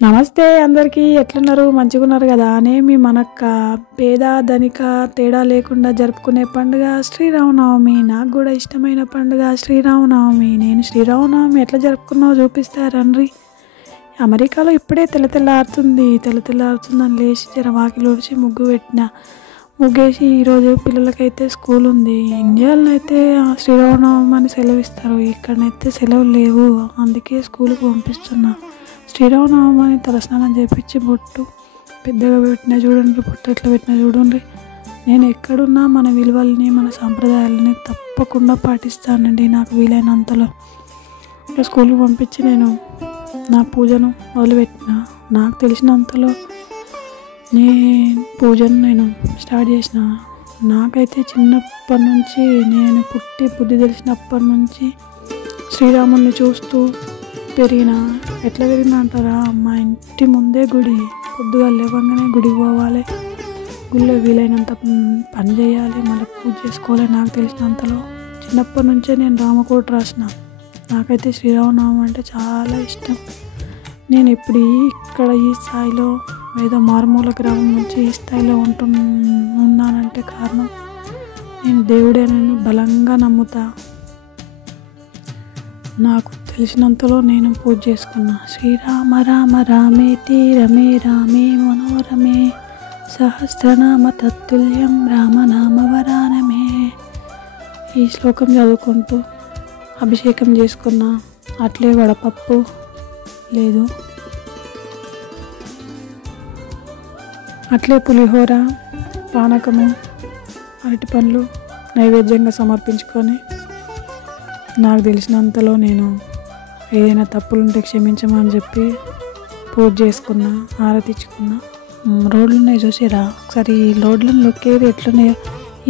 నమస్తే అందరికీ ఎట్లున్నారు? మంచిగున్నారు కదా? అనేమి మనక్క పేద ధనిక తేడా లేకుండా జరుపుకునే పండుగ శ్రీరామనవమి. నాకు కూడా ఇష్టమైన పండుగ శ్రీరామనవమి. నేను శ్రీరామనవమి ఎట్లా జరుపుకున్నావో చూపిస్తా రండ్రి. అమెరికాలో ఇప్పుడే తెల్లతెల్లారుతుందని లేచి జర వాకిలి ఊడ్చి ముగ్గేసి ఈరోజు పిల్లలకైతే స్కూల్ ఉంది. ఇండియాలో అయితే శ్రీరామనవమి అని సెలవు ఇస్తారు, ఇక్కడనైతే సెలవులు లేవు, అందుకే స్కూల్కి పంపిస్తున్నా. శ్రీరామనవమి అని తలస్నానం చేయించి బొట్టు పెద్దగా పెట్టినా చూడండి, బొట్టు ఎట్లా పెట్టినా చూడండి. నేను ఎక్కడున్నా మన విలువల్ని మన సాంప్రదాయాలని తప్పకుండా పాటిస్తానండి నాకు వీలైనంతలో. ఇంకా స్కూల్కి పంపించి నేను నా పూజను మొదలుపెట్టిన. నాకు తెలిసినంతలో పూజను నేను స్టార్ట్ చేసిన. నాకైతే చిన్నప్పటి నుంచి నేను పుట్టి బుద్ధి తెలిసినప్పటి నుంచి శ్రీరాముని చూస్తూ పెరిగిన. ఎట్లా పెరిగిన అంటారా? మా ఇంటి ముందే గుడి, పొద్దుగా లేవగానే గుడికి పోవాలి, గుళ్ళో వీలైనంత పని చేయాలి, మళ్ళీ పూజ చేసుకోవాలి. నాకు తెలిసినంతలో చిన్నప్పటి నుంచే నేను రామకోట రాసిన. నాకైతే శ్రీరామనవమి అంటే చాలా ఇష్టం. నేను ఇప్పుడు ఇక్కడ ఈ స్థాయిలో ఏదో మారుమూల గ్రామం నుంచి ఈ స్థాయిలో ఉన్నానంటే కారణం నేను దేవుడేనని బలంగా నమ్ముతా. నాకు తెలిసినంతలో నేను పూజ చేసుకున్నా. శ్రీరామ రామ రామేతి రమే రామే మనోరమే సహస్రనామ తత్తుల్యం రామనామ వరానమే. ఈ శ్లోకం చదువుకుంటూ అభిషేకం చేసుకున్నా. అట్లే వడపప్పు లేదు, అట్లే పులిహోర, పానకము, అరటి పండ్లు నైవేద్యంగా సమర్పించుకొని నాకు తెలిసినంతలో నేను ఏదైనా తప్పులుంటే క్షమించమని చెప్పి పూజ చేసుకున్నా, హారతి ఇచ్చుకున్నా. రోడ్లు ఉన్నాయి చూసారా ఒకసారి? ఈ రోడ్లను లొక్కేది ఎట్లున్నాయో,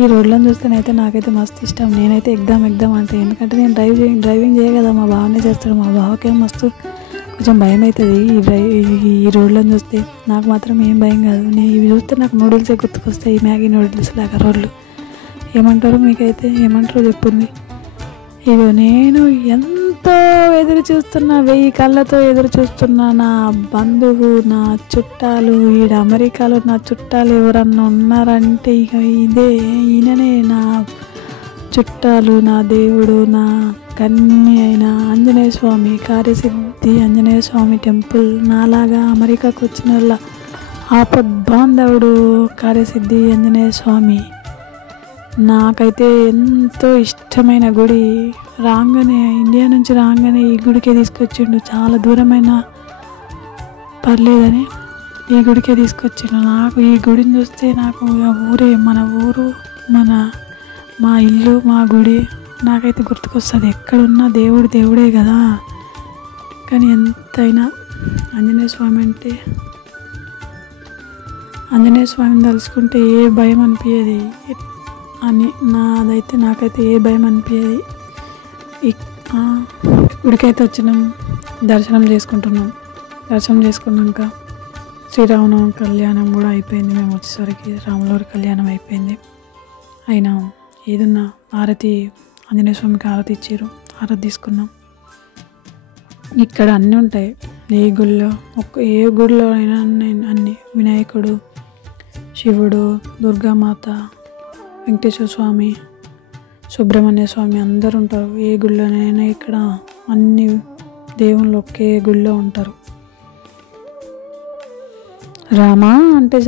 ఈ రోడ్లను చూస్తేనైతే నాకైతే మస్తు ఇష్టం. నేనైతే ఎగ్దాం అంటే, ఎందుకంటే నేను డ్రైవింగ్ చేయ కదా, మా బావనే చేస్తాడు. మా బావకేం మస్తు కొంచెం భయం అవుతుంది ఈ రోడ్లను చూస్తే. నాకు మాత్రం ఏం భయం కాదు. నేను ఇవి చూస్తే నాకు నూడిల్సే గుర్తుకొస్తాయి, మ్యాగీ నూడిల్స్ లాగా రోడ్లు. ఏమంటారు మీకైతే? ఏమంటారో చెప్పింది. ఇగో నేను ఎంతో ఎదురు చూస్తున్నా, 1000 కళ్ళతో ఎదురు చూస్తున్నా. నా బంధువు, నా చుట్టాలు, ఈడ అమెరికాలో నా చుట్టాలు ఎవరన్నా ఉన్నారంటే ఇక ఈయననే నా చుట్టాలు, నా దేవుడు, నా కన్య అయిన ఆంజనేయ స్వామి, కార్యసిద్ధి ఆంజనేయ స్వామి టెంపుల్. నాలాగా అమెరికాకు వచ్చిన వాళ్ళ ఆపద్బాంధవుడు కార్యసిద్ధి ఆంజనేయ స్వామి. నాకైతే ఎంతో ఇష్టమైన గుడి. ఇండియా నుంచి రాగానే ఈ గుడికే తీసుకొచ్చిండు. చాలా దూరమైన పర్లేదని ఈ గుడికే తీసుకొచ్చిండు. నాకు ఈ గుడిని చూస్తే నాకు మన ఊరు, మా ఇల్లు, మా గుడి నాకైతే గుర్తుకొస్తుంది. ఎక్కడున్నా దేవుడే కదా. కానీ ఎంతైనా ఆంజనేయ స్వామిని తలుచుకుంటే ఏ భయం అనిపించేది అని నాకైతే ఏ భయం అనిపించేది. గుడికైతే వచ్చినాం, దర్శనం చేసుకున్నాక శ్రీరామనవమి కళ్యాణం కూడా అయిపోయింది. మేము వచ్చేసరికి రాములవారి కళ్యాణం అయిపోయింది. అయినా ఏదన్నా హారతి, ఆంజనేయ స్వామికి హారతి ఇచ్చారు, హారతి తీసుకున్నాం. ఇక్కడ అన్నీ ఉంటాయి. ఏ గుడిలో అయినా అన్ని, వినాయకుడు, శివుడు, దుర్గామాత, వెంకటేశ్వర స్వామి, సుబ్రహ్మణ్య స్వామి అందరు ఉంటారు. ఏ గుడిలోనైనా ఇక్కడ అన్ని దేవుళ్ళు ఒకే గుడిలో ఉంటారు. రామా అంటే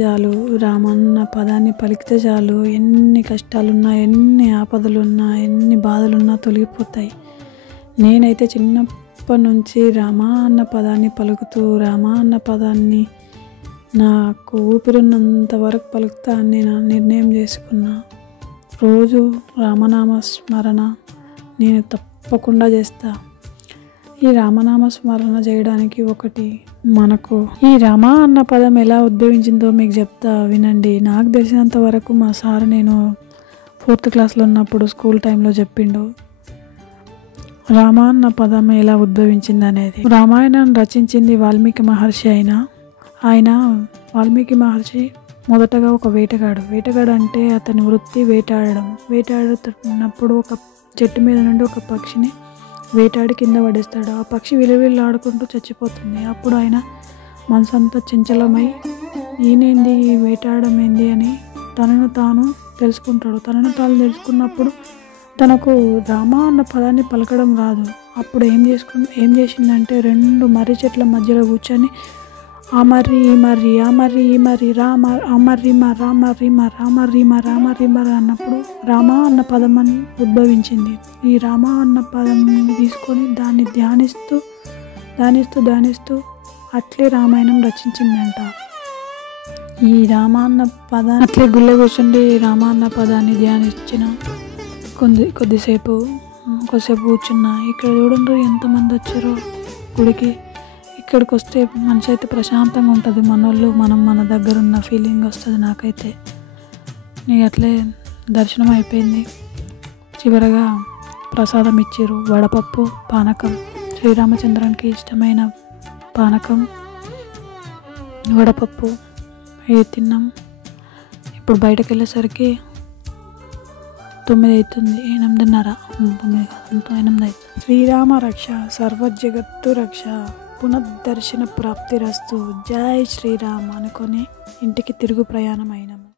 చాలు, రామన్న పదాన్ని పలికితే చాలు, ఎన్ని కష్టాలున్నా, ఎన్ని ఆపదలున్నా, ఎన్ని బాధలున్నా తొలగిపోతాయి. నేనైతే చిన్నప్పటి నుంచి రామా అన్న పదాన్ని పలుకుతూ, రామా అన్న పదాన్ని నాకు ఊపిరిన్నంత వరకు పలుకుతా అని నేను నిర్ణయం చేసుకున్నా. రోజు రామనామ స్మరణ నేను తప్పకుండా చేస్తా. ఈ రామనామ స్మరణ చేయడానికి మనకు ఈ రామ అన్న పదం ఎలా ఉద్భవించిందో మీకు చెప్తా వినండి. నాకు తెలిసినంత వరకు మా సార్ నేను 4th క్లాస్లో ఉన్నప్పుడు స్కూల్ టైంలో చెప్పిండు రామ అన్న పదం ఎలా ఉద్భవించింది అనేది. రామాయణం రచించింది వాల్మీకి మహర్షి. వాల్మీకి మహర్షి మొదటగా ఒక వేటగాడు అంటే అతని వృత్తి వేటాడడం. వేటాడుతున్నప్పుడు ఒక చెట్టు మీద నుండి ఒక పక్షిని వేటాడి కింద పడేస్తాడు. ఆ పక్షి విలువిల్లాడుకుంటూ చచ్చిపోతుంది. అప్పుడు ఆయన మనసంతా చంచలమై ఈయనేంది, ఈ వేటాడడం ఏంది అని తనను తాను తెలుసుకుంటాడు. తనను తాను తెలుసుకున్నప్పుడు తనకు రామ అన్న పదాన్ని పలకడం రాదు. అప్పుడు ఏం చేసిందంటే 2 మర్రి చెట్ల మధ్యలో కూర్చొని ఆ మర్రి ఈ మర్రి, ఆ మర్రి ఈ మర్రి, రామ ఆ మర్రిమ రామర్రిమ రామర్రిమ రామర్రిమ అన్నప్పుడు రామ అన్న పదం అని ఉద్భవించింది. ఈ రామ అన్న పదంని తీసుకొని దాన్ని ధ్యానిస్తూ అట్లే రామాయణం రచించిందంట. ఈ రామ అన్న పదాన్ని అట్లే గుళ్ళో కూర్చుండి రామ అన్న పదాన్ని ధ్యానించిన కొద్దిసేపు కూర్చున్నా. ఇక్కడ చూడండి ఎంతమంది వచ్చారో గుడికి. ఇక్కడికి వస్తే మనసు అయితే ప్రశాంతంగా ఉంటుంది. మనం మన దగ్గర ఉన్న ఫీలింగ్ వస్తుంది. నాకైతే నీకు అట్లే దర్శనం అయిపోయింది. చివరగా ప్రసాదం ఇచ్చారు, వడపప్పు, పానకం. శ్రీరామచంద్రునికి ఇష్టమైన పానకం, వడపప్పు తిన్నాం. ఇప్పుడు బయటకు వెళ్ళేసరికి 9 అవుతుంది, 8:30, 9 అవుతుంది. శ్రీరామ రక్ష సర్వజగత్తు రక్ష, పునఃదర్శన ప్రాప్తిరస్తు, జై శ్రీరామ్ అనుకొని ఇంటికి తిరుగు ప్రయాణం అయినాము.